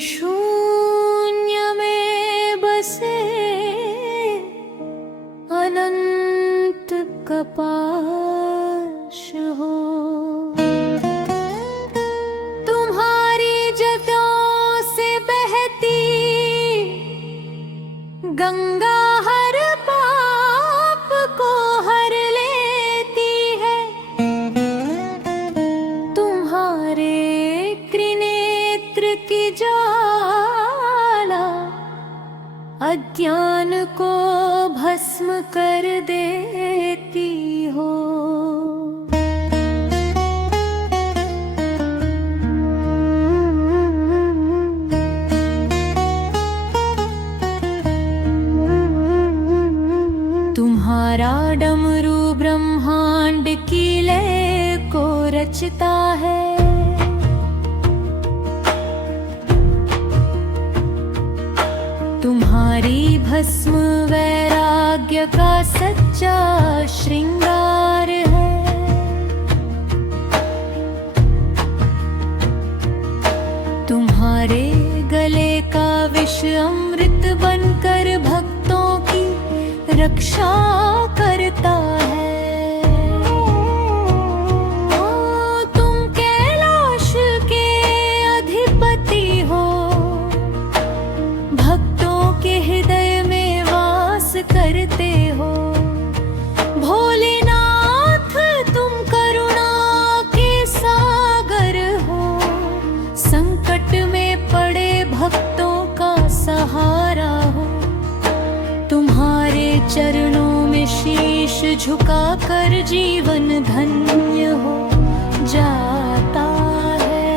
शून्य में बसे अनंत कपाश हो। तुम्हारी जटाओं से बहती गंगा हर पाप को हर लेती है। तुम्हारे त्रिनेत्र की ज्वाला अज्ञान को भस्म कर देती हो। तुम्हारा डमरू ब्रह्मांड की लय को रचता है। तुम्हारी भस्म वैराग्य का सच्चा श्रृंगार है। तुम्हारे गले का विष अमृत बनकर भक्तों की रक्षा करता है। तुम कैलाश के अधिपति हो, भक्तों के हृदय में वास करते हो। भोलेनाथ तुम करुणा के सागर हो, संकट में पड़े भक्तों का सहारा हो। तुम्हारे चरणों में शीश झुकाकर जीवन धन्य हो जाता है।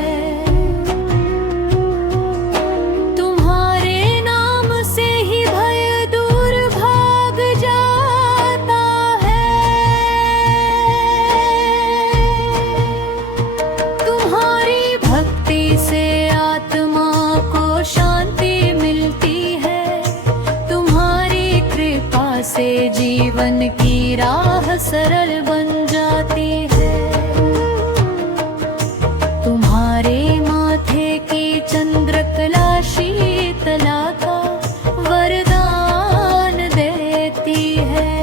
तुम्हारे नाम से ही भय दूर भाग जाता है। तुम्हारी भक्ति से आत्मा को शांति मिलती है। से जीवन की राह सरल बन जाती है। तुम्हारे माथे की चंद्रकला शीतला का वरदान देती है।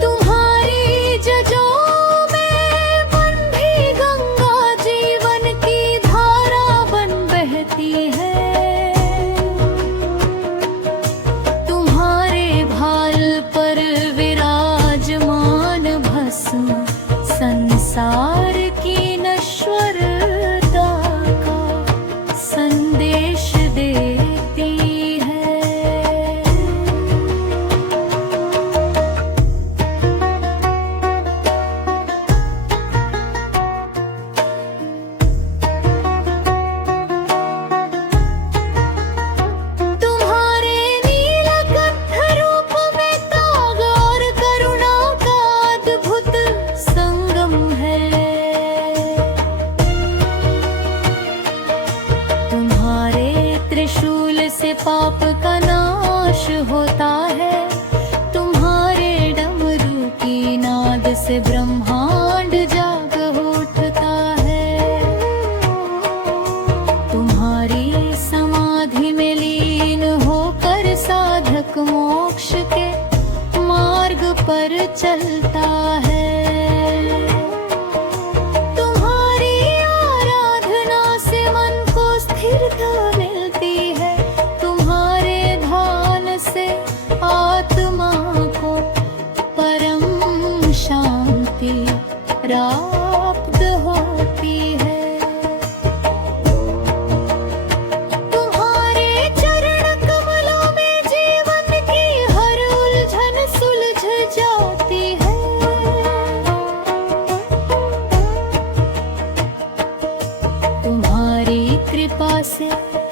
तुम्हारी जजों में बंधी गंगा जीवन की धारा बन बहती है। संसार की नश्वरता का संदेश देती है। तुम्हारे नीलकंठ रूप में त्याग और करुणा का अद्भुत संगम है। तुम्हारे त्रिशूल से पाप का नाश होता है। तुम्हारे डमरू की नाद से ब्रह्मांड जाग उठता है। तुम्हारी समाधि में लीन होकर साधक मोक्ष के मार्ग पर चलता है। तुम्हारी आराधना से मन को स्थिरता मिलती है। तुम्हारे ध्यान से आत्मा को परम शांति प्राप्त होती है। तुम्हारे चरण कमलों में जीवन की हर उलझन सुलझ जाती है। तुम्हारी कृपा से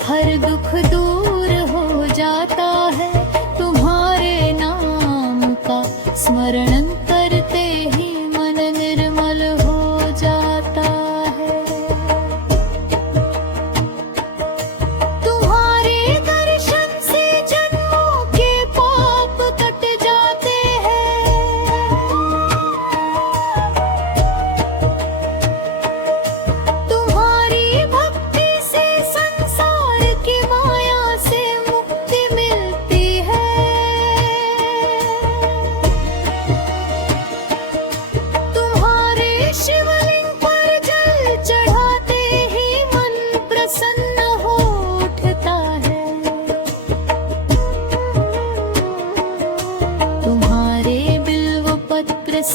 हर दुख दूर हो जाता है। तुम्हारे नाम का स्मरण करते ही मन निर्मल हो जाता है। तुम्हारे दर्शन से जन्मों के पाप कट जाते हैं। तुम्हारी भक्ति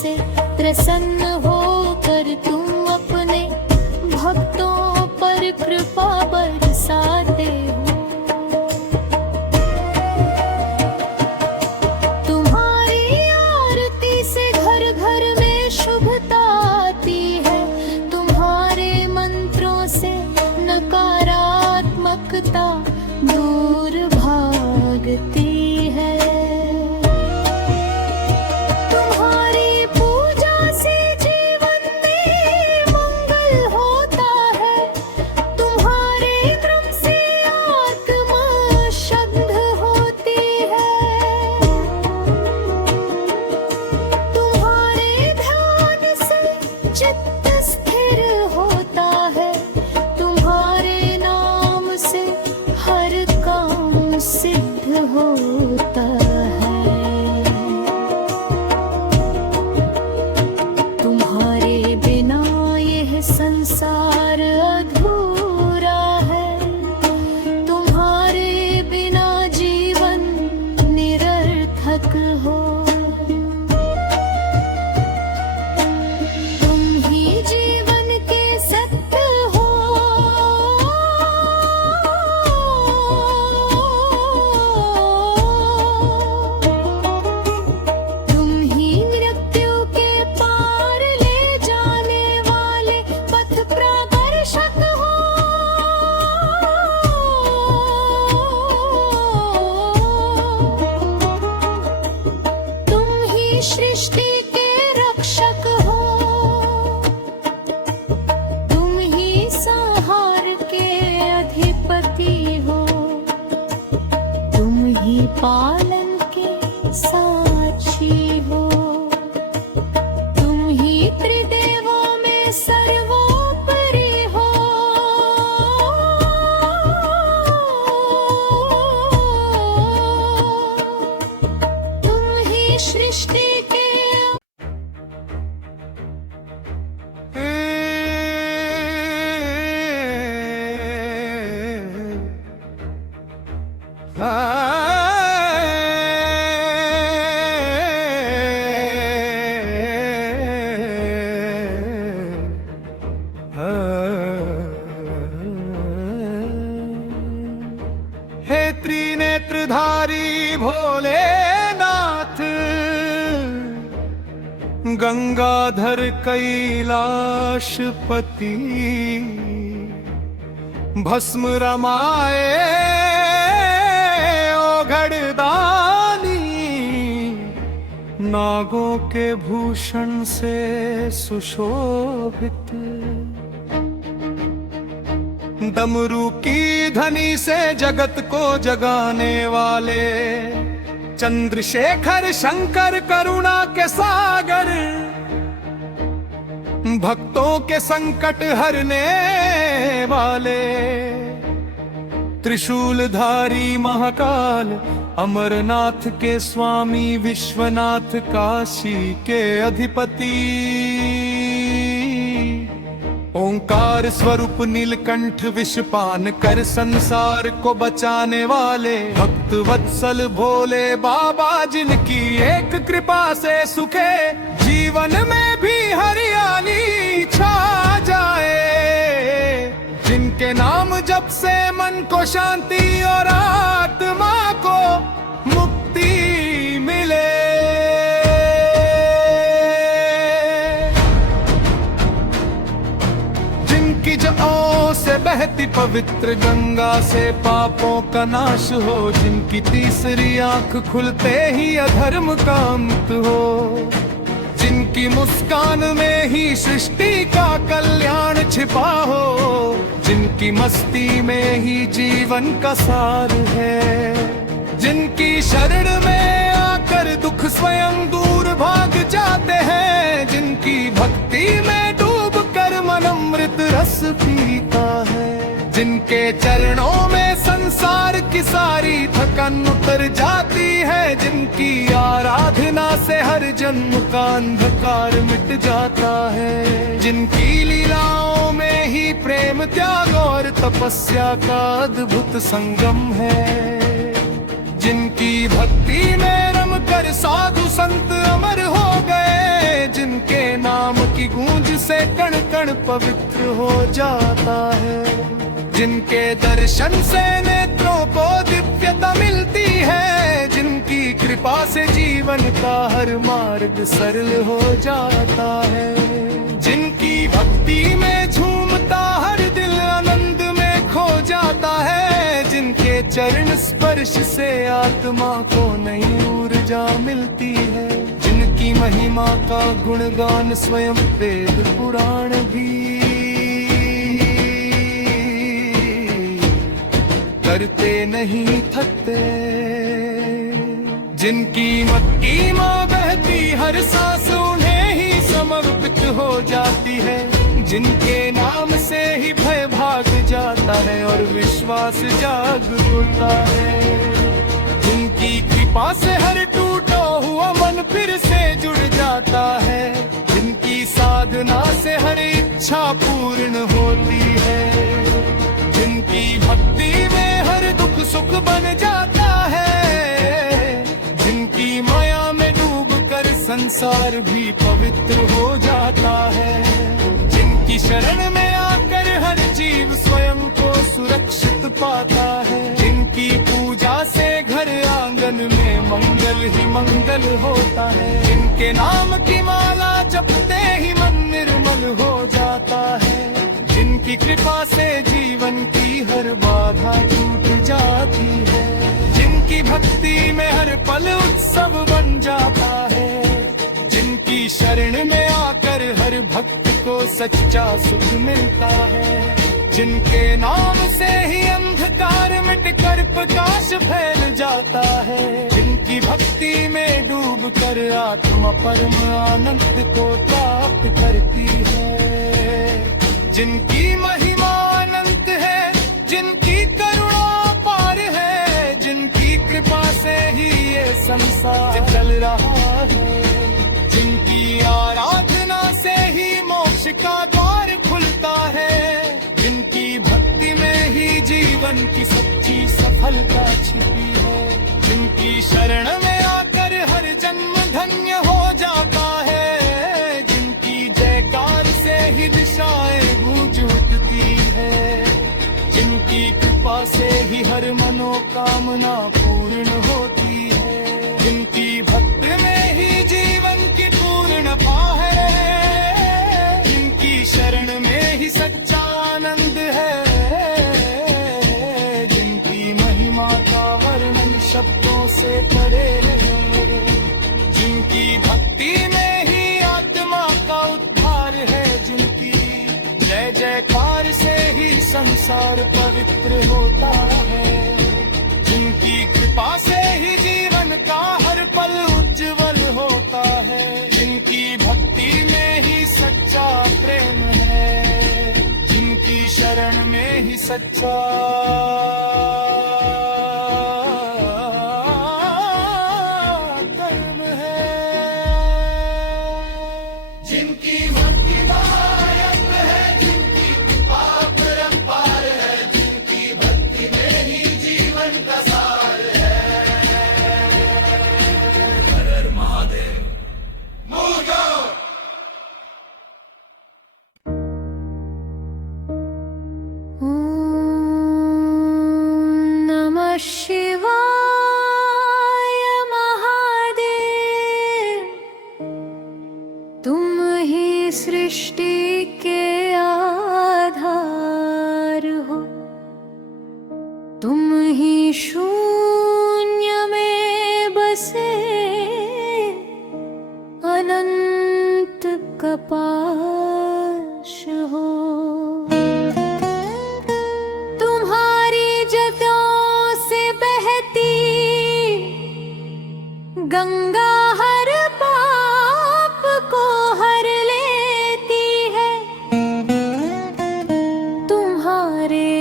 से प्रसन्न होकर तुम अपने भक्तों पर कृपा बरसाते हो। तुम्हारी आरती से घर घर में शुभता आती है, तुम्हारे मंत्रों से नकारात्मकता दूर भागती है। तुम्हारी पूजा से जीवन में मंगल होता है, तुम्हारे क्रम से आत्मा शुद्ध होती है। तुम्हारे ध्यान से चित्त स्थिर होता है, तुम्हारे नाम से हर काम सिद्ध होता है। तुम्हारे बिना यह संसार अधूरा है, तुम्हारे बिना जीवन निरर्थक हो। तुम ही जीवन के सत्य हो, तुम ही मृत्यु के पार ले जाने वाले पथ प्रदर्शक हो। तुम ही सृष्टि के रक्षक हो, तुम ही संहार के अधिपति हो, तुम ही पालन के साक्षी हो। तुम ही त्रिदेवों में सर्वोपरि हो। तुम ही सृष्टि के हे त्रिनेत्रधारी भोलेनाथ, गंगाधर कैलाशपति, भस्म रमाए ओघड़दानी, नागों के भूषण से सुशोभित, डमरू की ध्वनि से जगत को जगाने वाले, चंद्रशेखर शंकर करुणा के सागर, भक्तों के संकट हरने वाले, त्रिशूलधारी महाकाल, अमरनाथ के स्वामी, विश्वनाथ काशी के अधिपति, ओंकार स्वरूप नीलकंठ, विषपान कर संसार को बचाने वाले, भक्त वत्सल भोले बाबा, जिनकी एक कृपा से सुखे जीवन में भी हरियाली छा जाए, जिनके नाम जप से मन को शांति और आत्मा को मुक्ति मिले। जिनकी जओं से बहती पवित्र गंगा से पापों का नाश हो, जिनकी तीसरी आंख खुलते ही अधर्म का अंत हो, जिनकी मुस्कान में ही सृष्टि का कल्याण छिपा हो, जिनकी मस्ती में ही जीवन का सार है, जिनकी शरण में आकर दुख स्वयं दूर भाग जाते हैं, जिनकी भक्ति में डूब कर मन अमृत रस पीता है, जिनके चरणों में संसार की सारी थकान उतर जाती है, जिनकी आराधना से हर जन्म का अंधकार मिट जाता है, जिनकी लीलाओं में ही प्रेम त्याग और तपस्या का अद्भुत संगम है, जिनकी भक्ति में रम कर साधु संत अमर हो गए, से कण कण पवित्र हो जाता है। जिनके दर्शन से नेत्रों को दिव्यता मिलती है, जिनकी कृपा से जीवन का हर मार्ग सरल हो जाता है। जिनकी भक्ति में झूमता हर दिल आनंद में खो जाता है, जिनके चरण स्पर्श से आत्मा को नई ऊर्जा मिलती है, जिनकी महिमा का गुणगान स्वयं वेद पुराण भी करते नहीं थकते। जिनकी मक्की माँ बहती हर सांस उन्हें ही समर्पित हो जाती है, जिनके नाम से ही भय भाग जाता है और विश्वास जाग उठता है। जिनकी कृपा से हर टूटा हुआ मन फिर से जुड़ जाता है, जिनकी साधना से हर इच्छा पूर्ण होती है, जिनकी भक्ति में हर दुख सुख बन जाता है, जिनकी माया में डूबकर संसार भी पवित्र हो जाता है, जिनकी शरण में आकर हर जीव स्वयं को सुरक्षित पाता है, जिनकी पूजा से घर आंगन में मंगल ही मंगल होता है, जिनके नाम की माला जपते ही मन निर्मल हो जाता है, जिनकी कृपा से जीवन की हर बाधा टूट जाती है, जिनकी भक्ति में हर पल उत्सव बन जाता है, जिनकी शरण में आकर हर भक्त को सच्चा सुख मिलता है, जिनके नाम से ही अंधकार मिटकर प्रकाश फैल जाता है, जिनकी भक्ति में डूब कर आत्मा परम आनंद को प्राप्त करती है, जिनकी महिमा अनंत है, जिनकी करुणा पार है, जिनकी कृपा से ही ये संसार चल रहा है, जिनकी आराधना से ही मोक्ष का द्वार खुलता है, जिनकी भक्ति में ही जीवन की सच्ची सफलता छिपी है, जिनकी शरण में आकर हर जन्म धन्य हो जाता है, जिनकी जयकार से ही दिशाएं गूंज उठती है, जिनकी कृपा से ही हर मनोकामना पूर्ण होती है, जिनकी भक्त में ही जीवन की पूर्णता है, जिनकी शरण में ही सच्चा आनंद है, जिनकी महिमा का वर्णन शब्दों से परे नहीं, जिनकी भक्ति में ही आत्मा का उद्धार है, जिनकी जय जयकार से ही संसार पवित्र होता है, जिनकी कृपा से ही जीवन का हर पल उज्जवल होता है, जिनकी भक्ति में ही सच्चा प्रेम है, जिनकी शरण में ही सच्चा धर्म है, जिनकी भक्ति नायक है, जिनकी कृपा परंपार है, जिनकी भक्ति में ही जीवन का सार है। हर हर महादेव। नमः शिवाय महादेव, तुम ही सृष्टि के आधार हो, तुम ही शून्य में बसे अनंत कपाश हो। तुम्हारी जटाओं से बहती गंगा हर पाप को हर लेती है, तुम्हारे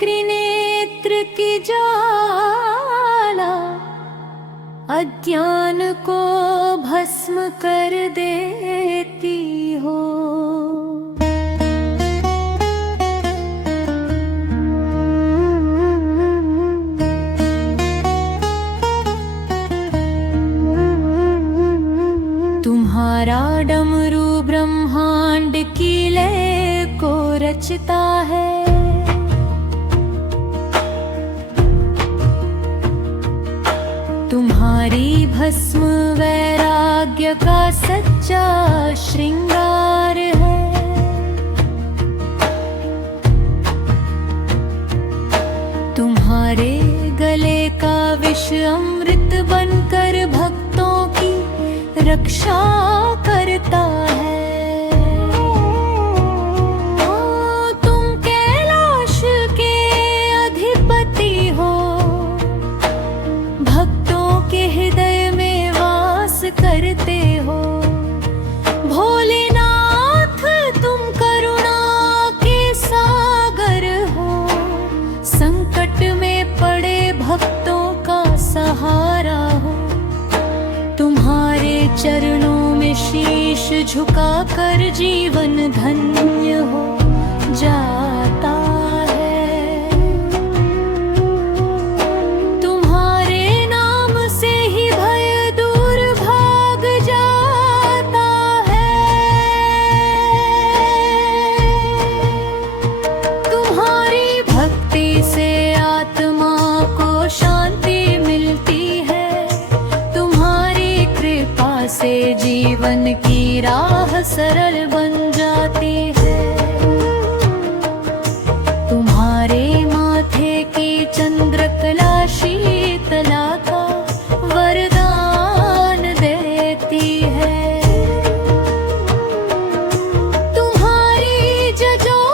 त्रिनेत्र की ज्वाला अज्ञान को भस्म कर देती हो। डमरू ब्रह्मांड की लय को रचता है। तुम्हारी भस्म वैराग्य का सच्चा श्रृंगार है। तुम्हारे गले का विष अमृत बनकर भक्तों की रक्षा करता है। तुम कैलाश के अधिपति हो, भक्तों के हृदय में वास करते हो। भोलेनाथ तुम करुणा के सागर हो, संकट में पड़े भक्तों का सहारा हो। तुम्हारे चरणों में शीश झुकाकर जीवन धन्य हो जाता है। तुम्हारे नाम से ही भय दूर भाग जाता है। तुम्हारी भक्ति से आत्मा को शांति मिलती है। तुम्हारी कृपा से जीवन की राह सरल बन जाती है। तुम्हारे माथे की चंद्रकला शीतला का वरदान देती है। तुम्हारी जजों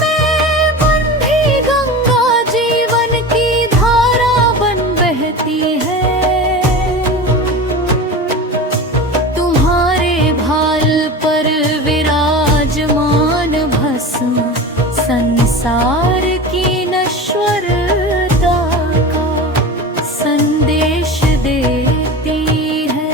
में बंधी गंगा जीवन की धारा बन बहती है। तुम्हारे भाल पर विराजमान भस्म संसार की नश्वरता का संदेश देती है।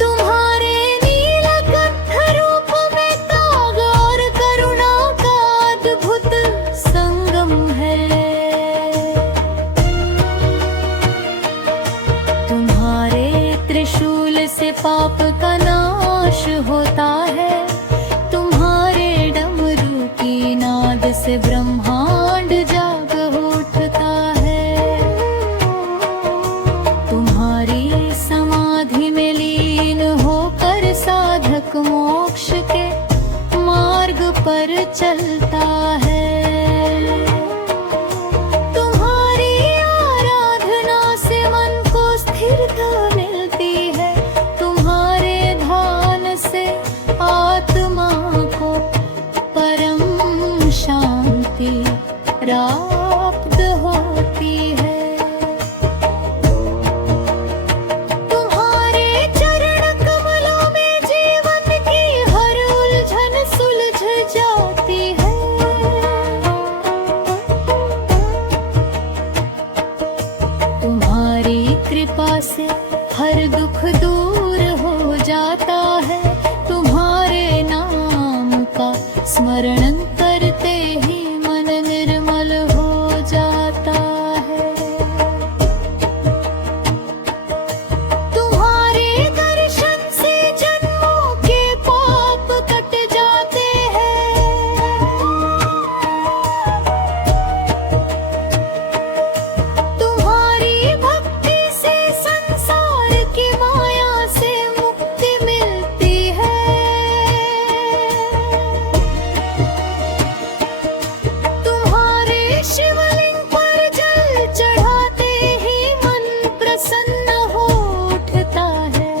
तुम्हारे नीलकंठ रूप में त्याग और करुणा का अद्भुत संगम है। तुम्हारे त्रिशूल से पाप का नाश होता है। तुम्हारे डमरू की नाद से ब्रह्मांड जाग उठता है। तुम्हारी समाधि में लीन होकर साधक मोक्ष के मार्ग पर चलता है। तुम्हारी आराधना से मन को स्थिरता मिलती है। तुम्हारे ध्यान से आत्मा को परम शांति प्राप्त होती है। तुम्हारे चरण कमलों में जीवन की हर उलझन सुलझ जाती है। तुम्हारी कृपा से हर दुख दूर हो जाता है। तुम्हारे नाम का स्मरण करते ही मन निर्मल हो जाता है। तुम्हारे दर्शन से जन्मों के पाप कट जाते हैं। तुम्हारी भक्ति से संसार की माया से मुक्ति मिलती है। तुम्हारे शिवलिंग पर जल चढ़ाते ही मन प्रसन्न हो उठता है।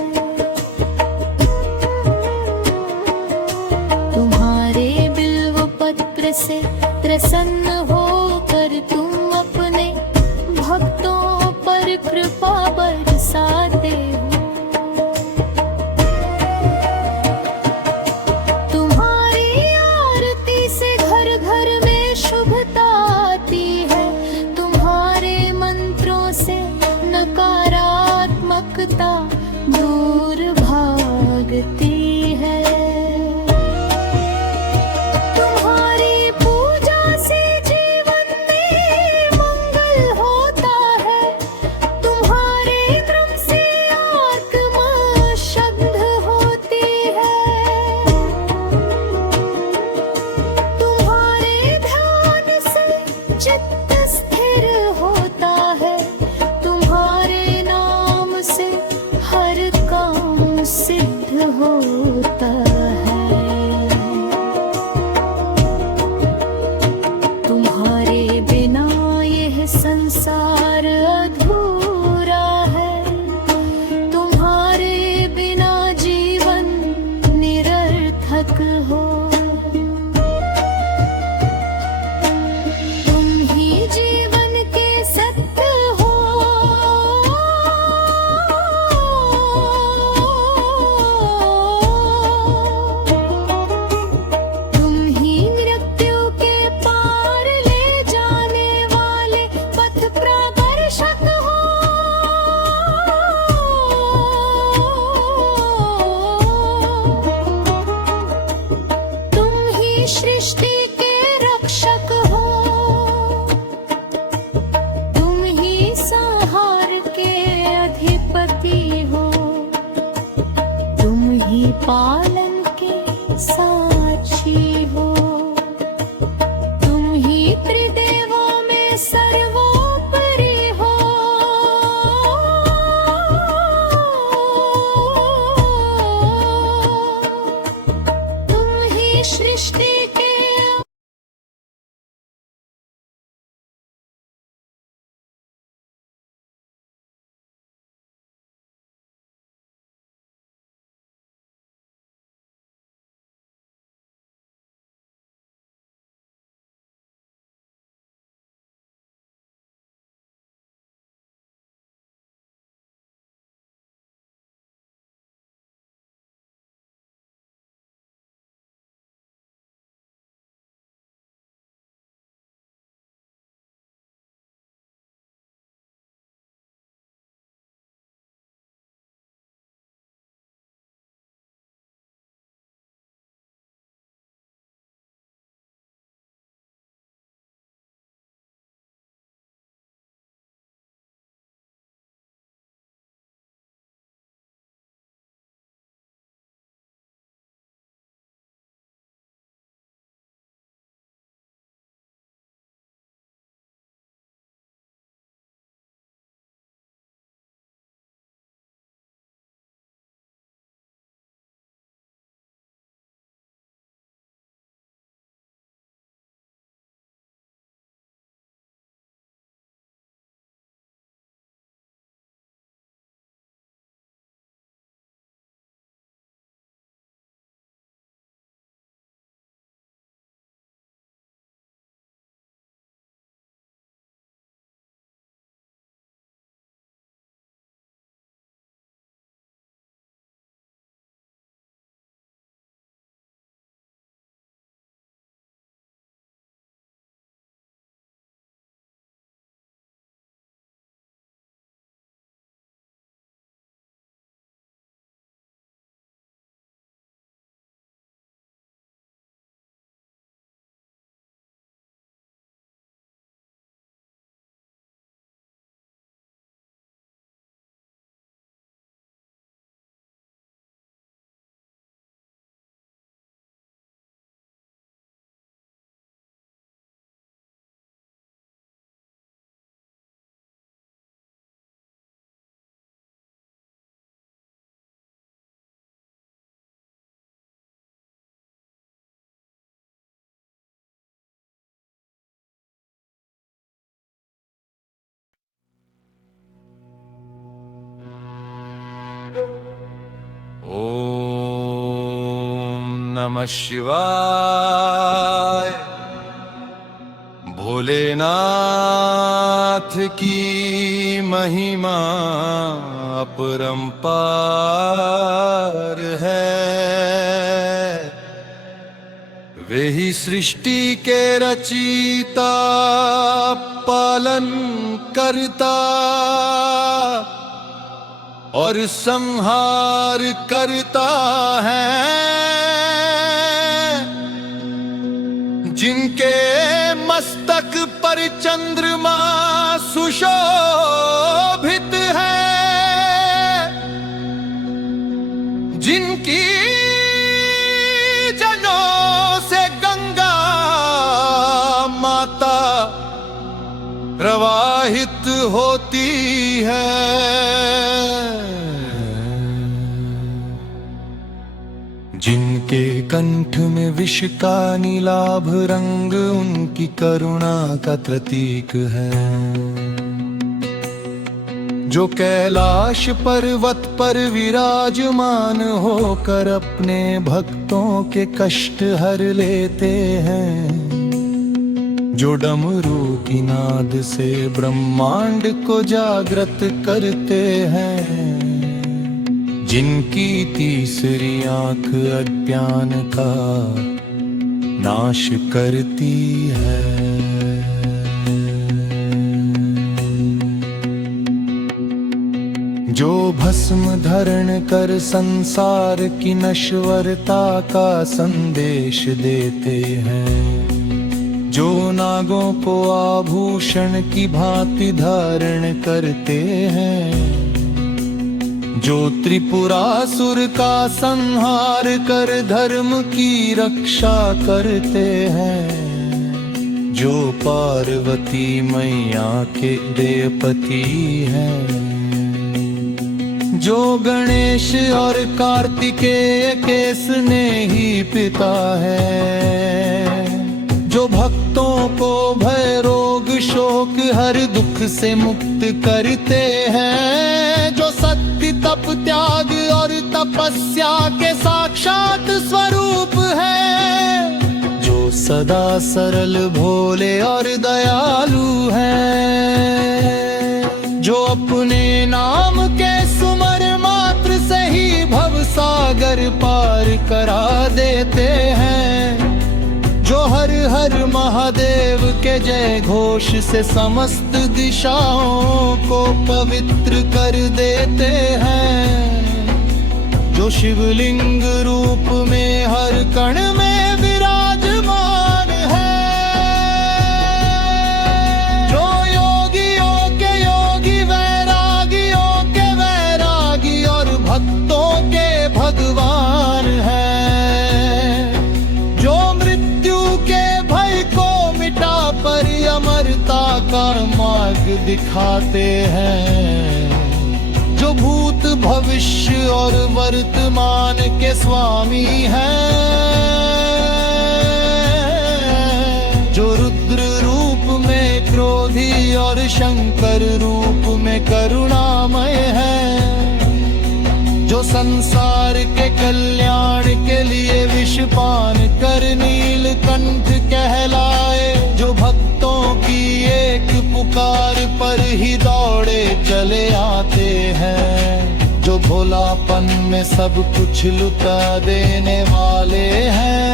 तुम्हारे बिल्व पत्र से प्रसन्न होकर तुम अपने भक्तों पर कृपा बरसाते हो। तुम्हारी आरती से घर घर में शुभता आती है। तुम्हारे मंत्रों से नकारात्मकता दूर भागती है। हो। तुम ही जीवन के सत्य हो। तुम ही मृत्यु के पार ले जाने वाले पथ प्रदर्शक हो। तुम ही सृष्टि के रक्षक हो। तुम ही संहार के अधिपति हो। तुम ही पालन के साक्षी हो। तुम ही त्रिदेवों में सर्वोपरि हो। तुम ही सृष्टि के ओम नमः शिवाय। भोलेनाथ की महिमा अपरंपार है। वे ही सृष्टि के रचयिता पालन करता और संहार करता है। जिनके मस्तक पर चंद्रमा सुशोभित है। जिनकी जनों से गंगा माता प्रवाहित होती है। जिनके कंठ में विष का नीलाभ रंग उनकी करुणा का प्रतीक है। जो कैलाश पर्वत पर विराजमान होकर अपने भक्तों के कष्ट हर लेते हैं, जो डमरू की नाद से ब्रह्मांड को जागृत करते हैं, जिनकी तीसरी आंख अज्ञान का नाश करती है। जो भस्म धारण कर संसार की नश्वरता का संदेश देते हैं, जो नागों को आभूषण की भांति धारण करते हैं, जो त्रिपुरासुर का संहार कर धर्म की रक्षा करते हैं, जो पार्वती मैया के देवपति हैं, जो गणेश और कार्तिकेय के स्नेही पिता है, जो भक्तों को भय रोग शोक हर दुख से मुक्त करते हैं, जो सत्य तप त्याग और तपस्या के साक्षात स्वरूप है, जो सदा सरल भोले और दयालु हैं, जो अपने नाम के सुमर मात्र से ही भवसागर पार करा देते हैं, जो हर हर महादेव के जय घोष से समस्त दिशाओं को पवित्र कर देते हैं, जो शिवलिंग रूप में हर कण में विराजमान है, जो योगियों के योगी वैरागियों के वैरागी और भक्तों के भगवान है, अमरता का मार्ग दिखाते हैं, जो भूत भविष्य और वर्तमान के स्वामी हैं, जो रुद्र रूप में क्रोधी और शंकर रूप में करुणामय हैं, जो संसार के कल्याण के लिए विषपान कर नीलकंठ कहलाए, जो भक्तों की एक पुकार पर ही दौड़े चले आते हैं, जो भोलापन में सब कुछ लुटा देने वाले हैं,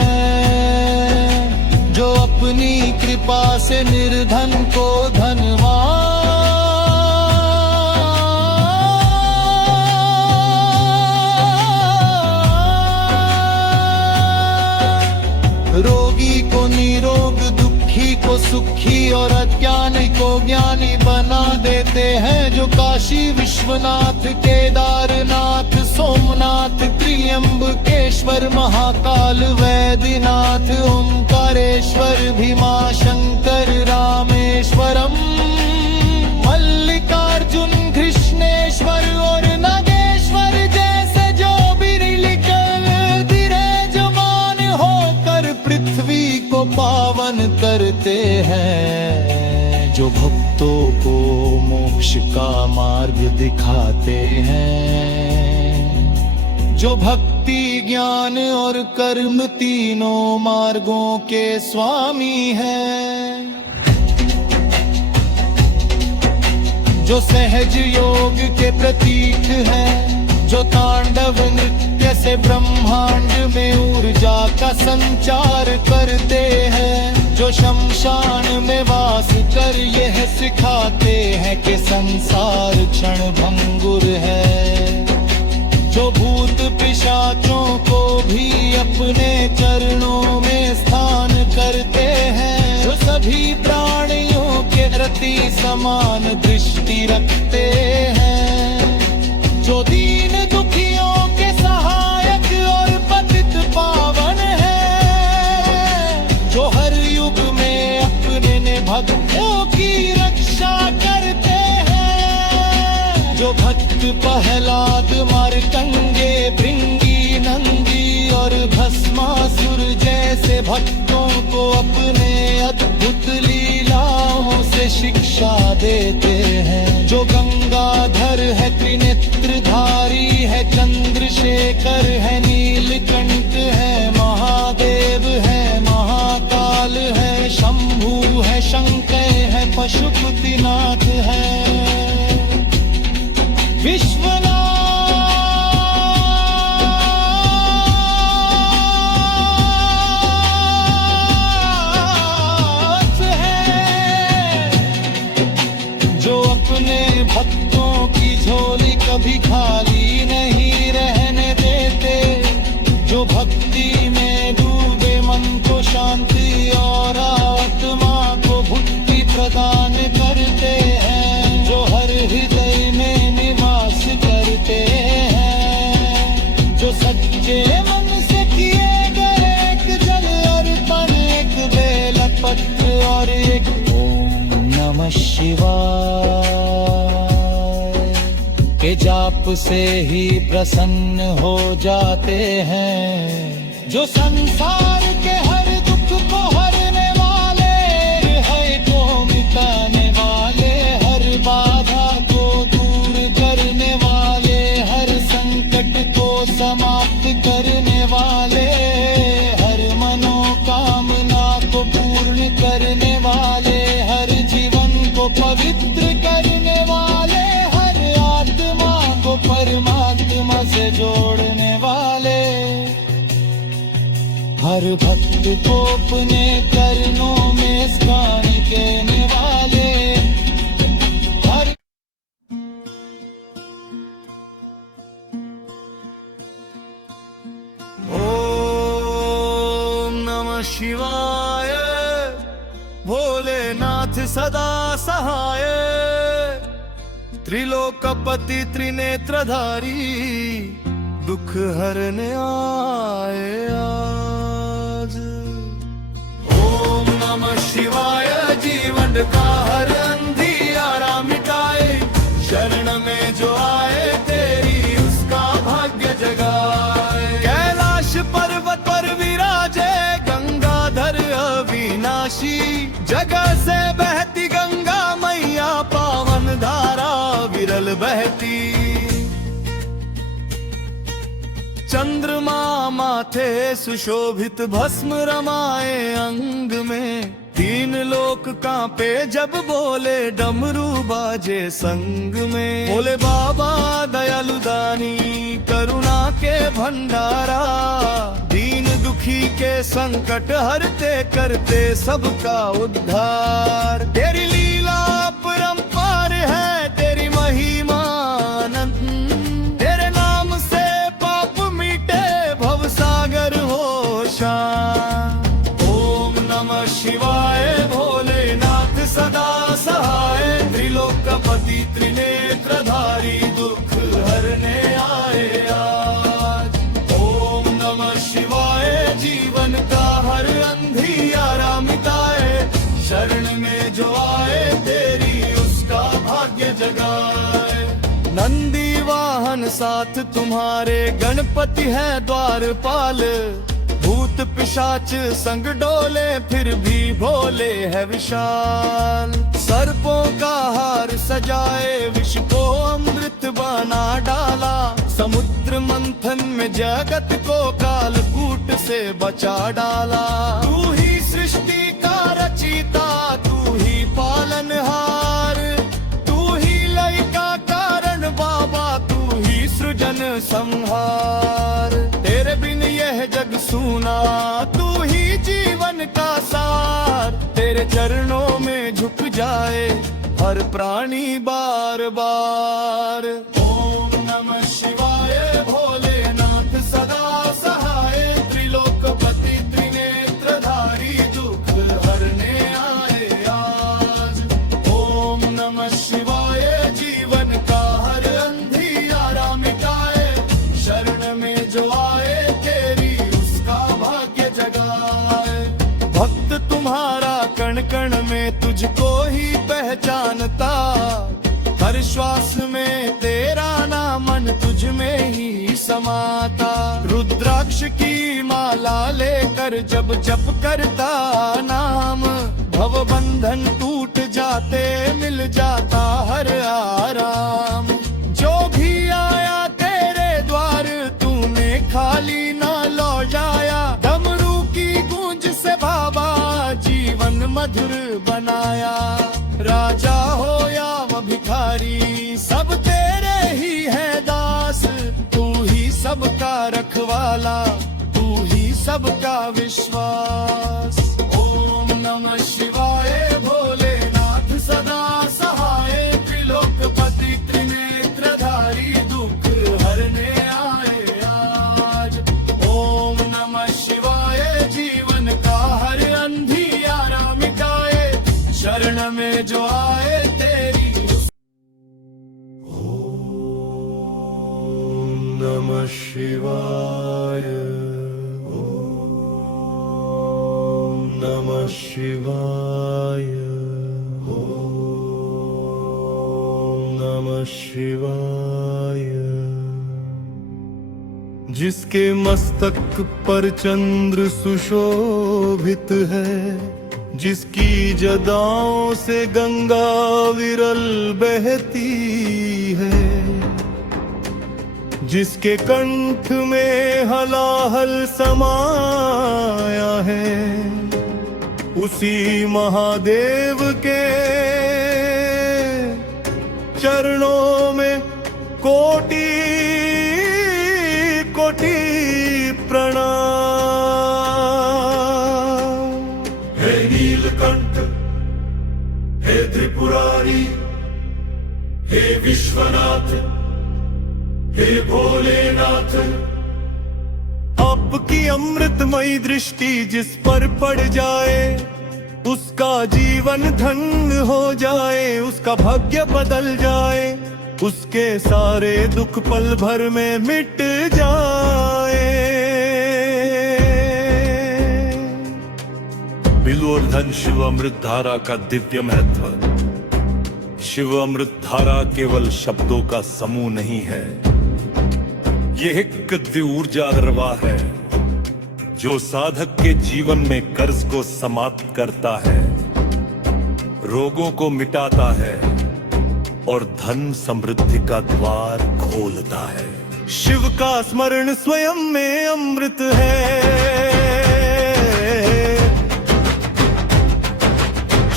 जो अपनी कृपा से निर्धन को धनवान, रोगी को निरोग, दुखी को सुखी और अज्ञानी को ज्ञानी बना देते हैं, जो काशी विश्वनाथ केदारनाथ सोमनाथ त्र्यंबकेश्वर महाकाल वैद्यनाथ ओंकारेश्वर भीमाशंकर रामेश्वरम मल्लिकार्जुन कृष्णेश्वर और नागेश्वर जैसे जो विराजमान होकर पृथ्वी को पावन करते हैं, जो भक्तों को मोक्ष का मार्ग दिखाते हैं, जो भक्ति ज्ञान और कर्म तीनों मार्गों के स्वामी हैं, जो सहज योग के प्रतीक हैं, जो तांडव नृत्य से ब्रह्मांड में ऊर्जा का संचार करते हैं, जो शमशान में वास कर यह सिखाते हैं कि संसार क्षण भंगुर है, जो भूत पिशाचों को भी अपने चरणों में स्थान करते हैं, जो सभी प्राणियों के प्रति समान दृष्टि रखते हैं, जो दीन दुखियों के सहायक और पतित पावन है, जो हर युग में अपने भक्तों की रक्षा करते हैं, जो भक्त प्रहलाद मार्कंडे भृंगी नंदी और भस्मासुर जैसे भक्तों को अपने अद्भुत लीलाओं से शिक्षा देते हैं, जो गंगाधर शंकर है, नीलकंठ है, महादेव है, महाकाल है, शंभु है, शंकर है, पशुपतिनाथ है, विश्वनाथ है, जो अपने भक्तों की झोली कभी खाली नहीं रहने देते, जो भक्ति में डूबे मन को शांति और आत्मा को मुक्ति प्रदान करते हैं, जो हर हृदय में निवास करते हैं, जो सच्चे मन से किए गए एक जल अर्पण, एक बेल पत्र और एक ओम नमः शिवाय के जाप से ही प्रसन्न हो जाते हैं, जो संसार के हर दुख को हरने वाले, है को मिटाने वाले, हर बाधा को दूर करने वाले, हर संकट को समाप्त करने वाले, हर मनोकामना को पूर्ण करने वाले, हर जीवन को पवित्र करने वाले, हर आत्मा को परमात्मा से जोड़ने वाले, हर भक्त को अपने चरणों में स्थान देने वाले, हर ओम नमः शिवाय, भोलेनाथ सदा सहाय, त्रिलोकपति त्रिनेत्रधारी, दुख हरने आए आज। ओम नमः शिवाय, जीवन का हर अंधियारा मिटाए, शरण में जो आए तेरी उसका भाग्य जगाए। कैलाश पर्वत पर विराजे गंगाधर अविनाशी, जगह से बहती गंगा मैया, पावन धारा विरल बहती। चंद्रमा माथे सुशोभित, भस्म रमाए अंग में, तीन लोक कांपे जब बोले, डमरू बाजे संग में। बोले बाबा दयालु दानी, करुणा के भंडारा, दीन दुखी के संकट हरते, करते सबका उद्धार। तेरी लीला परंपार है, तेरी महिमा अनंत, तेरे नाम से पाप मिटे, भव सागर हो शांत। ओम नमः शिवाय, भोलेनाथ सदा सहाय, त्रिलोकपति त्रिनेत्रधारी, दुख हरने आए आज। ओम नमः शिवाय, जीवन का हर अंधियारा मिटाए, शरण में जो आए तेरी उसका भाग्य जगाए। नंदी वाहन साथ तुम्हारे, गणपति है द्वारपाल, भूत पिशाच संग डोले, फिर भी भोले है विशाल। सर्पों का हार सजाए, विष को अमृत बना डाला, समुद्र मंथन में जगत को कालकूट से बचा डाला। तू ही सृष्टि का रचयिता, तू ही पालनहार, तू ही लय का कारण बाबा, तू ही सृजन संहार। तेरे बिन यह जग सूना, तू ही जीवन का सार, तेरे चरणों में झुक जाए हर प्राणी बार बार। ओम नमः शिवाय, भोलेनाथ सदा सहाय, त्रिलोकपति त्रिनेत्रधारी, दुख हरने आए आज। ओम नमः शिवाय, जीवन का हर अंधियारा मिटाए, शरण में जो आए तेरी उसका भाग्य जगाए। भक्त तुम्हारा कण कण में तुझको ही पहचानता, हर श्वास में तेरा नाम मन तुझ में ही समाता। रुद्राक्ष की माला लेकर जब जप करता नाम, भव बंधन टूट जाते, मिल जाता हर आराम। जो भी आया तेरे द्वार, तूने मधुर बनाया। राजा हो या वह भिखारी, सब तेरे ही है दास। तू ही सबका रखवाला, तू ही सबका विश्वास। ओम नमः शिवाय भोलेनाथ सदा सहाय, त्रिलोकपति त्रिनेत्रधारी, दुख हरने आए आज। ओम नमः शिवाय जीवन का हर अंधियारा मिटाए, शरण में जो आए तेरी। ओम नमः शिवाय, ओम नमः शिवाय, ओम नमः शिवाय। जिसके मस्तक पर चंद्र सुशोभित है, जिसकी जदाओं से गंगा विरल बहती है, जिसके कंठ में हलाहल समाया है, उसी महादेव के चरणों में कोटि कोटि प्रणाम। हे नीलकंठ, हे त्रिपुरारी, हे विश्वनाथ, हे भोलेनाथ। आपकी अमृतमयी दृष्टि जिस पर पड़ जाए, उसका जीवन धन्य हो जाए, उसका भाग्य बदल जाए, उसके सारे दुख पल भर में मिट जाए। बिल्वोर्धन शिव अमृत धारा का दिव्य महत्व। शिव अमृत धारा केवल शब्दों का समूह नहीं है, यह एक दिव्य ऊर्जा प्रवाह है जो साधक के जीवन में कर्ज को समाप्त करता है, रोगों को मिटाता है और धन समृद्धि का द्वार खोलता है। शिव का स्मरण स्वयं में अमृत है,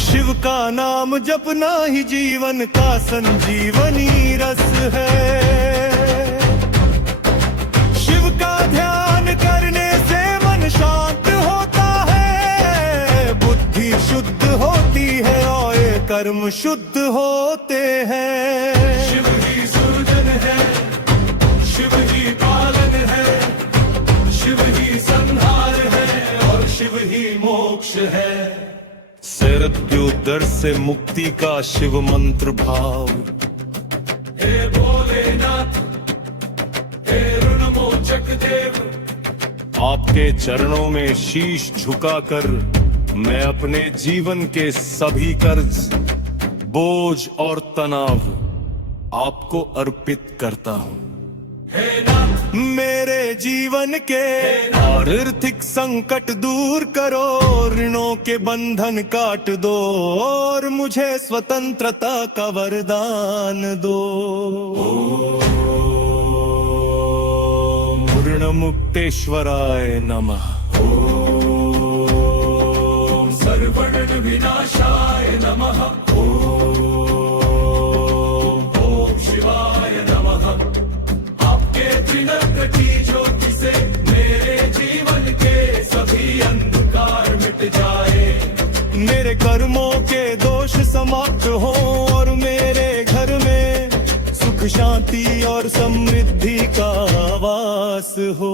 शिव का नाम जपना ही जीवन का संजीवनी रस है। शिव का ध्यान करने से मन शांत होता है, बुद्धि शुद्ध होती है और कर्म शुद्ध होते हैं। शिव ही सृजन है, शिव ही पालन है, शिव ही संहार है और शिव ही मोक्ष है। मृत्युदर से मुक्ति का शिव मंत्र भाव। हे भोलेनाथ, हे ऋणमोचक देव, आपके चरणों में शीश झुकाकर मैं अपने जीवन के सभी कर्ज, बोझ और तनाव आपको अर्पित करता हूँ। हे नाथ, मेरे जीवन के आर्थिक संकट दूर करो, ऋणों के बंधन काट दो और मुझे स्वतंत्रता का वरदान दो। ओम ऋणमुक्तेश्वराय नमः। ओम सर्वण विनाशाय नमः। ओम शिवाय नमः। आपके त्रिनेत्र की ज्योति से मेरे जीवन के सभी अंधकार मिट जाए, मेरे कर्मों के दोष समाप्त हो और मेरे घर में सुख शांति और समृद्धि का वास हो।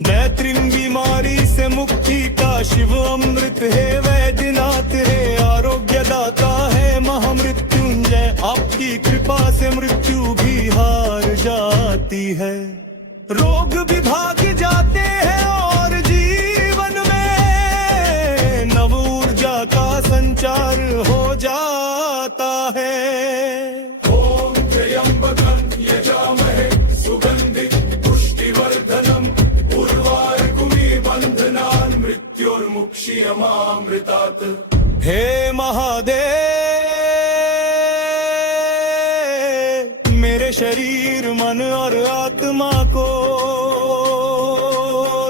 दैत्रिम बीमारी से मुक्ति का शिव अमृत है, वैद्यनाथ है, आरोग्यदाता है, महामृत्युंजय। आपकी कृपा से मृत्यु भी हार जाती है, रोग भी भाग जाते हैं और जीवन में नव ऊर्जा का संचार हो जाता है। ओम त्र्यंबकं यजामहे सुगंधिं पुष्टिवर्धनम्, उर्वारुकमिबन्धनान् मृत्योर्मुक्षीयमामृतात्। हे महादेव, मेरे शरीर मन और आत्मा को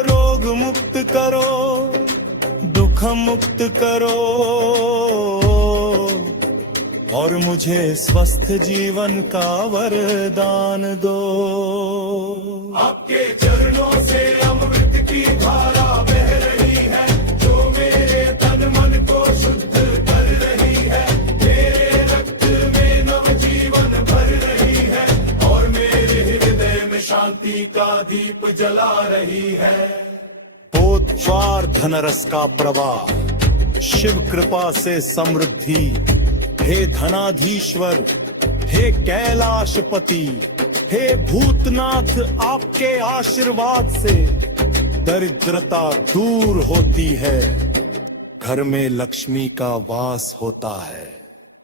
रोग मुक्त करो, दुख दुख मुक्त करो और मुझे स्वस्थ जीवन का वरदान दो। आपके चरणों से अमृत की धारा बह रही है, जो मेरे तन मन को शुद्ध कर रही है। मेरे रक्त में नव जीवन भर रही है और मेरे हृदय में शांति का दीप जला रही है। पोतवार धनरस का प्रवाह, शिव कृपा से समृद्धि। हे धनाधीश्वर, हे कैलाशपति, हे भूतनाथ, आपके आशीर्वाद से दरिद्रता दूर होती है, घर में लक्ष्मी का वास होता है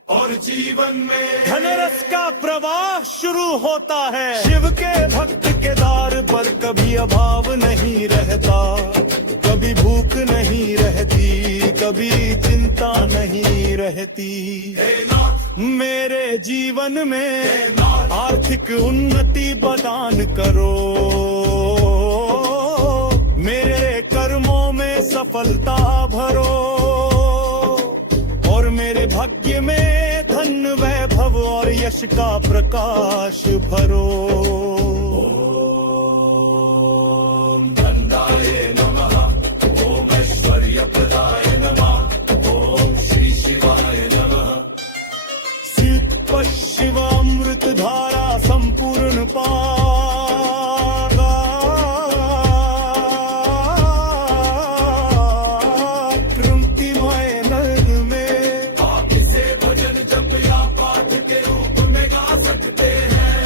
और जीवन में धनरस का प्रवाह शुरू होता है। शिव के भक्त के द्वार पर कभी अभाव नहीं रहता, कभी भूख नहीं रहती, कभी चिंता नहीं रहती। मेरे जीवन में आर्थिक उन्नति प्रदान करो, मेरे कर्मों में सफलता भरो और मेरे भाग्य में धन वैभव और यश का प्रकाश भरो। ओम दंडाय नमः, ओम ऐश्वर्यप्रदाय नमः, ओम श्री शिवाय नमः। शिव अमृत धारा संपूर्ण कृतिमय नग में आप इसे भजन जप या पाठ के रूप में गा सकते हैं।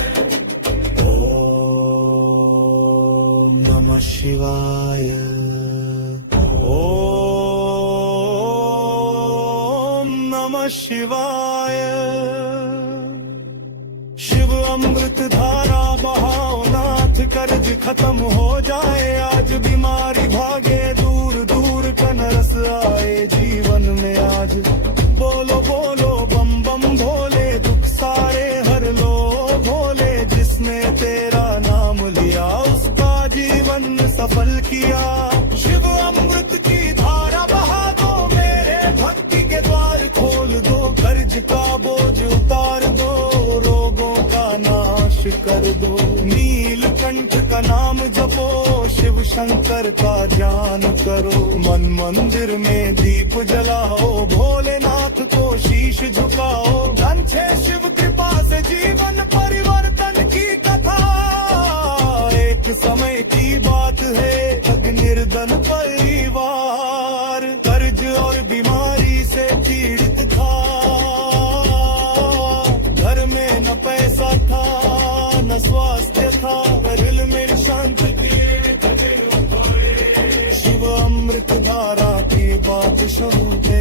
ओम नमः शिवाय, ओम नमः शिवाय। शिव अमृत धारा बहाओ नाथ, कर्ज खत्म हो जाए आज, बीमारी भागे दूर दूर, कनरस आए जीवन में आज। बोलो बोलो बम बम भोले, दुख सारे हर लो भोले, जिसने तेरा नाम लिया उसका जीवन सफल किया। शिव अमृत की धारा बहा दो, मेरे भक्ति के द्वार खोल दो, कर्ज का बोझ उतार दो, रोगों का नाश कर दो। नीलकंठ का नाम जपो, शिव शंकर का ध्यान करो, मन मंदिर में दीप जलाओ, भोलेनाथ को शीश झुकाओ। धनछे शिव कृपा से जीवन परिवर्तन की कथा, एक समय की बात है अग निर्धन परिवार, कर्ज और बीमारी से पीड़ित था, घर में न पैसा था न स्वास्थ्य था, दिल में शांति। शिव अमृत धारा की बात सुनते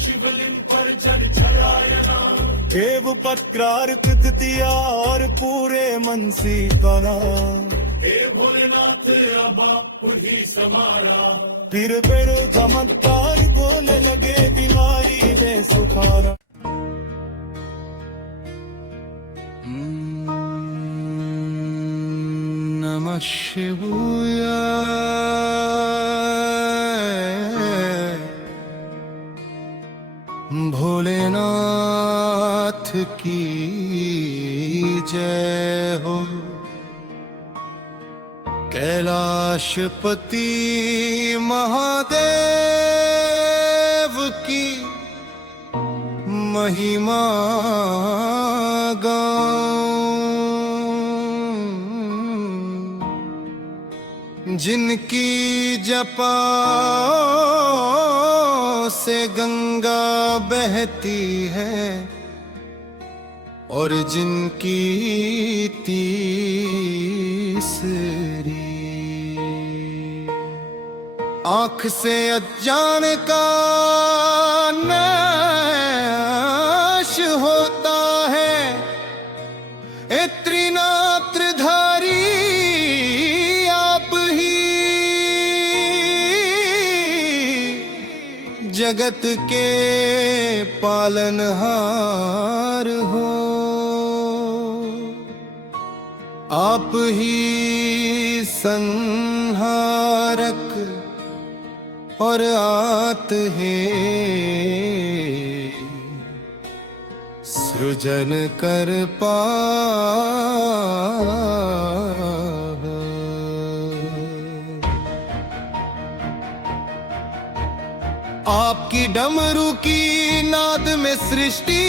शिवलिंग पर जल चढ़ाया, देव पत्कार कृतिया और पूरे मन सीखना। हे भोलेनाथ अब आप ही समाया। फिर चमत्कार बोले लगे, बीमारी में सुखारा। नमः शिवाय, भोलेनाथ की जय हो। कैलाशपति महादेव की महिमा गाऊं, जिनकी जपा से गंगा बहती है और जिनकी तीसरी आँख से अज्ञान का नाश होता है, ए त्रिनेत्रधारी आप ही जगत के पालनहार हो। आप ही संहारक और आत है सृजन कर पा। आपकी डमरू की नाद में सृष्टि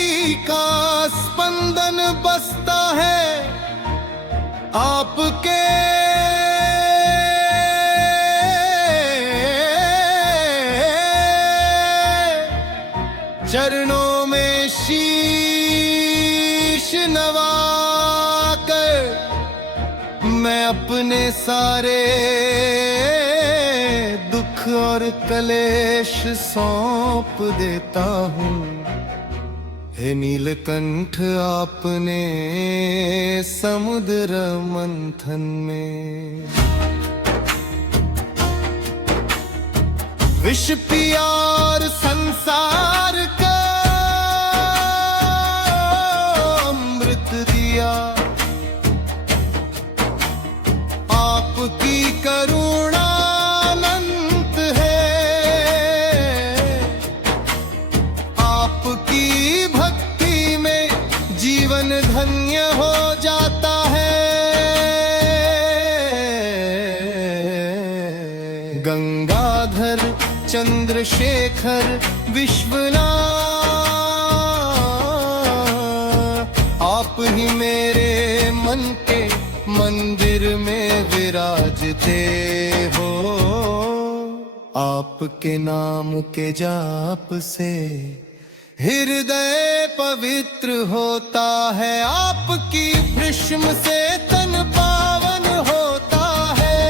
का स्पंदन बसता है। आपके चरणों में शीश नवाकर मैं अपने सारे दुख और कलेश सौंप देता हूँ। हे नीलकंठ आपने समुद्र मंथन में विष पिया और संसार का अमृत दिया। आपकी करुणा अनंत है। आपकी भक्ति में जीवन धन्य हो जाता है। गंगाधर चंद्रशेखर विश्वनाथ आप ही मेरे मन के मंदिर में विराजते हो। आपके नाम के जाप से हृदय पवित्र होता है। आपकी भस्म से तन पावन होता है।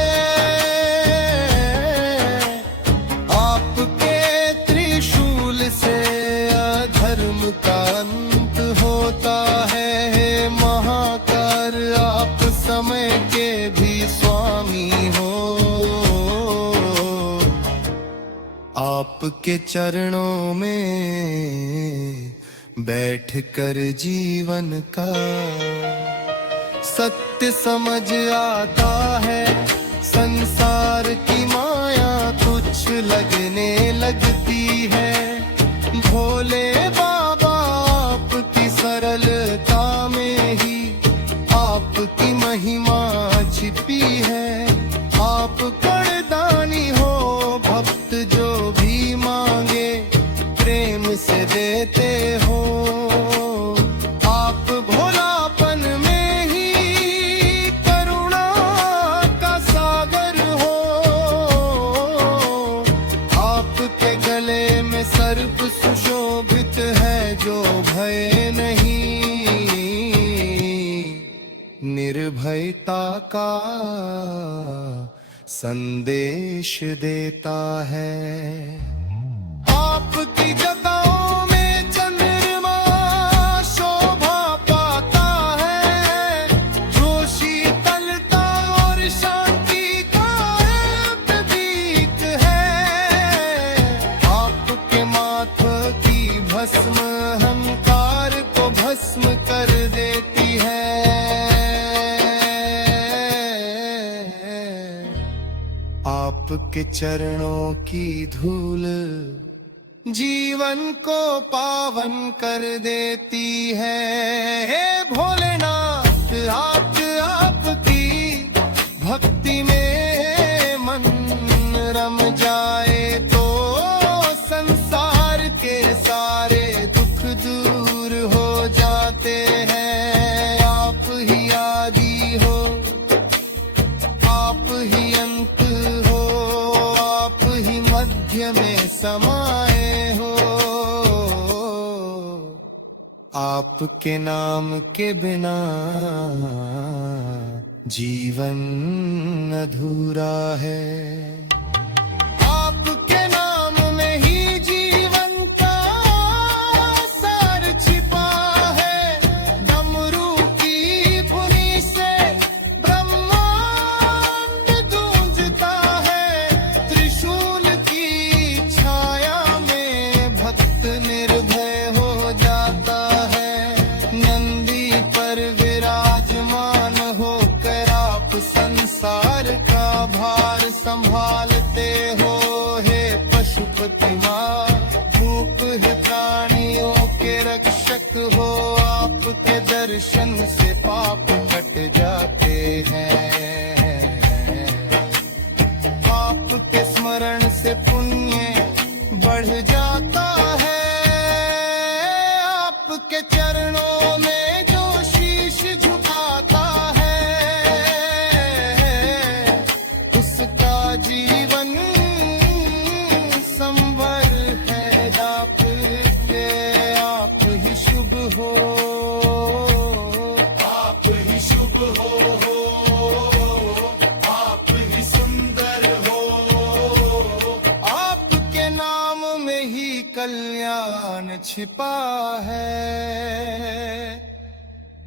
आपके त्रिशूल से अधर्म का अंत होता है। महाकाल आप समय के भी स्वामी हो। आपके चरणों में बैठकर जीवन का सत्य समझ आता है। संसार की माया तुच्छ लगने लगती है। भोले बाबा आपकी सरलता में ही आपकी महिमा छिपी है। आप परदानी हो, भक्त जो भी मांगे प्रेम से देते हो। आप भोलापन में ही करुणा का सागर हो। आपके गले में सर्प सुशोभित है जो भय नहीं, निर्भयता का संदेश देता है। आपकी जटाओं में चंद्रमा शोभा पाता है। जो शीतलता और शांति का प्रतीक है। आपके माथ की भस्म अहंकार को भस्म कर देती है। आपके चरणों की धूल जीवन को पावन कर देती है। हे भोलेनाथ हाथ आपकी भक्ति में मन रम जाए तो संसार के सारे दुख दूर हो जाते हैं। आप ही आदि हो, आप ही अंत हो, आप ही मध्य में समाए हो। आपके नाम के बिना जीवन अधूरा है। आपके नाम में ही जीवन का सार छिपा है। डमरू की धुनी से ब्रह्मांड गूंजता है। त्रिशूल की छाया में भक्त निर्भय हो जाता है। नंदी पर विराजमान होकर आप संसार का भार संभाल स्मरण से पुण्य बढ़ जाता है। आपके चरणों में जो शीश झुकाता है उसका जीवन संवर है। आपके आप ही शुभ हो, आप ही शुभ हो, आप ही सुंदर हो। आपके नाम में ही कल्याण छिपा है।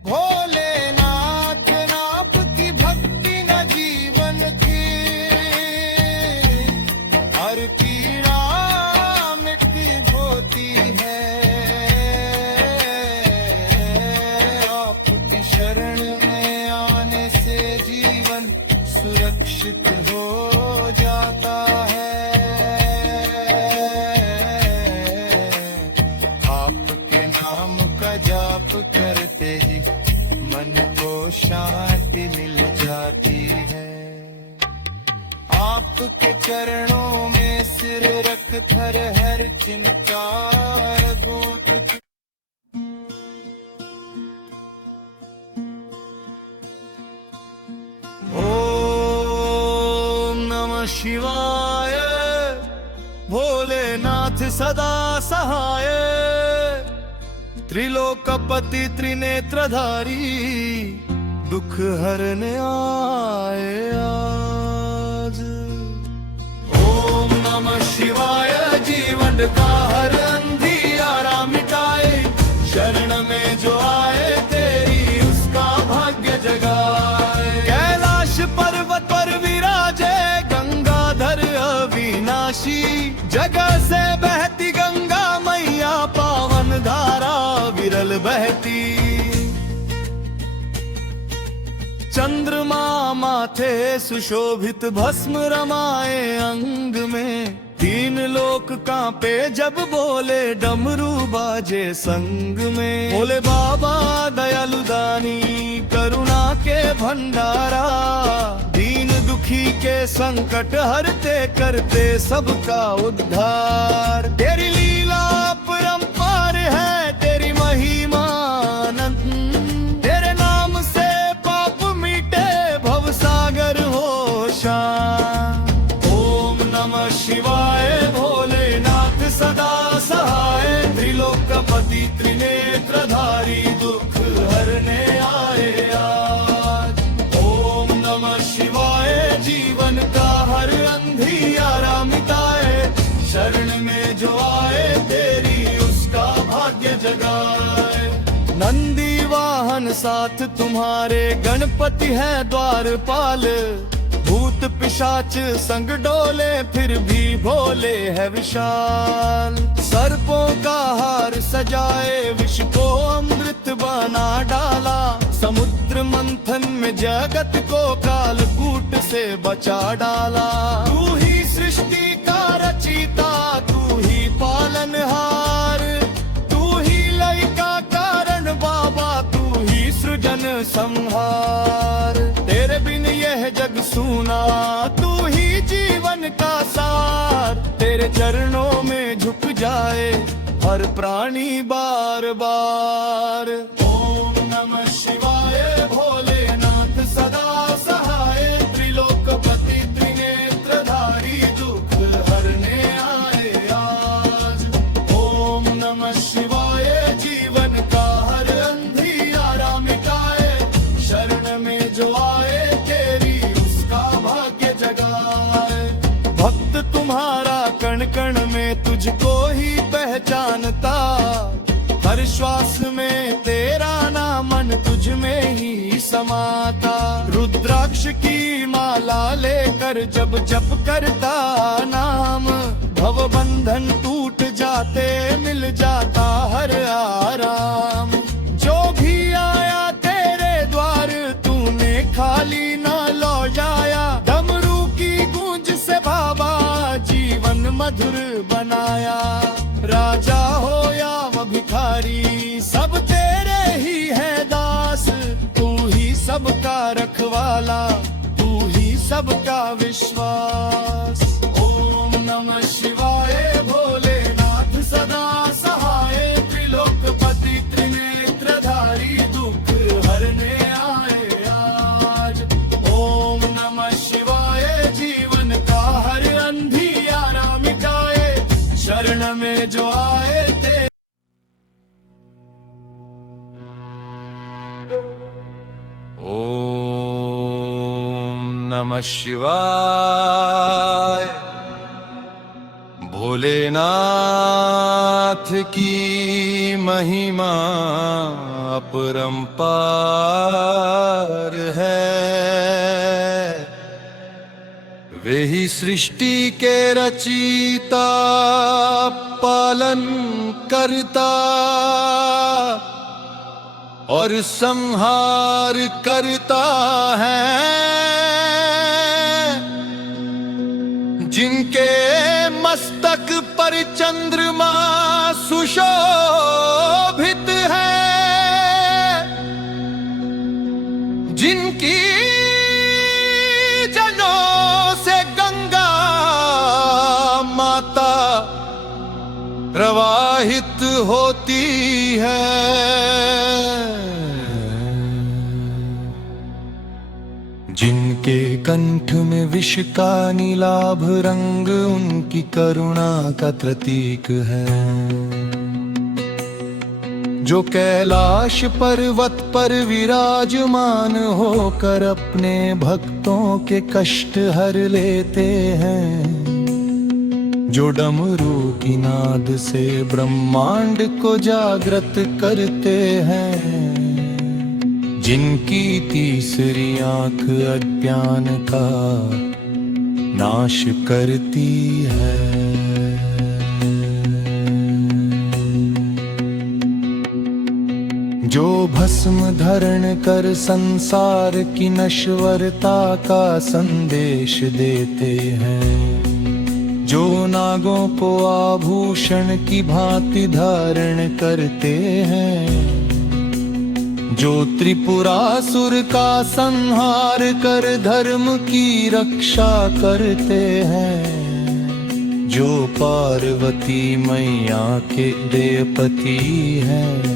भोलेनाथ नाथ की भक्ति न जीवन की हर पीड़ा मिट होती है। आपकी शरण में आने से जीवन सुरक्षित हो जाता है। आपके नाम का जाप करते ही मन को शांति मिल जाती है। आपके चरणों में सिर रख थर हर चिंता दूत। ओम नमः शिवाय। भोलेनाथ सदा सहाय, त्रिलोकपति त्रिनेत्रधारी, दुख हरने आए आज। ओम नमः शिवाय। जीवन का हर अंधियारा मिटाए, शरण में जो आए तेरी उसका भाग्य जगाए। कैलाश पर्वत पर विराजे गंगाधर अविनाशी, जगह से बहती गंगा मैया पावन धारा विरल बहती। चंद्रमा माथे सुशोभित भस्म रमाए अंग में, तीन लोक कांपे जब बोले डमरू बाजे संग में। बोले बाबा दयालु दानी करुणा के भंडारा, दीन दुखी के संकट हरते करते सबका उद्धार। तेरी लीला अपरंपार है, तेरी महिमा अनंत, तेरे नाम से पाप मीटे भव सागर हो शांत। ओम नमः शिवाय। भोलेनाथ सदा सहाय, त्रिलोकपति त्रिनेत्रधारी, दुख हरने आए आज। ओम नमः शिवाय। जीवन का हर अंधियारा मिटाए, शरण में जो आए तेरी उसका भाग्य जगाए। नंदी वाहन साथ तुम्हारे, गणपति है द्वारपाल, भूत पिशाच संग डोले फिर भी भोले है विशाल। सर्पों का हार सजाए, विष को अमृत बना डाला, समुद्र मंथन में जगत को कालकूट से बचा डाला। तू ही सृष्टि का रचयिता, तू ही पालनहार, तू ही लय का कारण बाबा, तू ही सृजन संहार। तेरे बिन यह जग सूना, तू ही जीवन का सार। तेरे चरणों में झुक जाए हर प्राणी बार बार। ओम नमः शिवाय। भोलेनाथ सदा सहाय, त्रिलोकपति त्रिनेत्रधारी, दुख हरने आए आज। ओम नमः शिवाय। जीवन का हर अंधियारा मिटाए, शरण में जो आए तेरी उसका भाग्य जगाए। भक्त तुम्हारा कण कण में तुझको ही पहचानता, हर श्वास में तेरा नाम मन तुझ में ही समाता। रुद्राक्ष की माला लेकर जब जप करता नाम, भव बंधन टूट जाते मिल जाता हर आराम। जो भी आया तेरे द्वार तूने खाली न लौटाया, डमरू की गूंज से बाबा जीवन मधुर बनाया। राजा हो या भिखारी सब तेरे ही है दास, तू ही सबका रखवाला, तू ही सबका विश्वास। ओम में जो आए थे। ओम नमः शिवाय। भोलेनाथ की महिमा अपरंपार है। वे ही सृष्टि के रचयिता पालन करता और संहार करता है। जिनके मस्तक पर चंद्रमा सुशोभित है, जिनकी जनों से गंगा माता प्रवाहित होती है। जिनके कंठ में विष का नीलाभ रंग उनकी करुणा का प्रतीक है। जो कैलाश पर्वत पर विराजमान होकर अपने भक्तों के कष्ट हर लेते हैं। जो डमरू की नाद से ब्रह्मांड को जागृत करते हैं। जिनकी तीसरी आंख अज्ञान का नाश करती है। जो भस्म धारण कर संसार की नश्वरता का संदेश देते हैं। जो नागों को आभूषण की भांति धारण करते हैं। जो त्रिपुरासुर का संहार कर धर्म की रक्षा करते हैं। जो पार्वती मैया के देवपति हैं।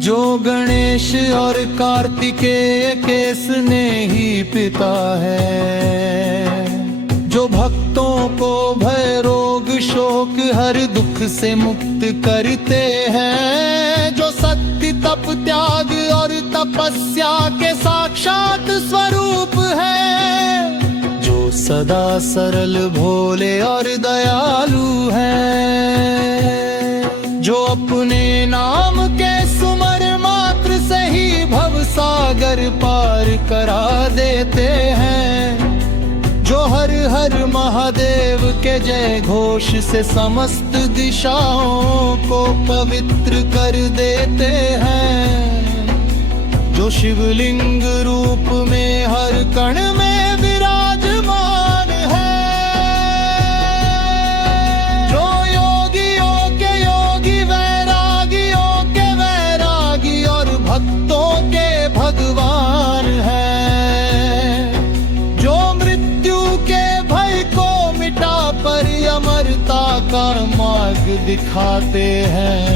जो गणेश और कार्तिकेय के स्नेही पिता है। जो भक्तों को भय रोग शोक हर दुख से मुक्त करते हैं। जो सत्य तप त्याग और तपस्या के साक्षात स्वरूप है। जो सदा सरल भोले और दयालु है। जो अपने नाम के सुमर मात्र से ही भवसागर पार करा देते हैं। जो हर हर महादेव के जय घोष से समस्त दिशाओं को पवित्र कर देते हैं। जो शिवलिंग रूप में हर कण में विराजमान है। जो योगियों के योगी वैरागियों के वैरागी और भक्तों के भगवान है। पर अमरता का मार्ग दिखाते हैं।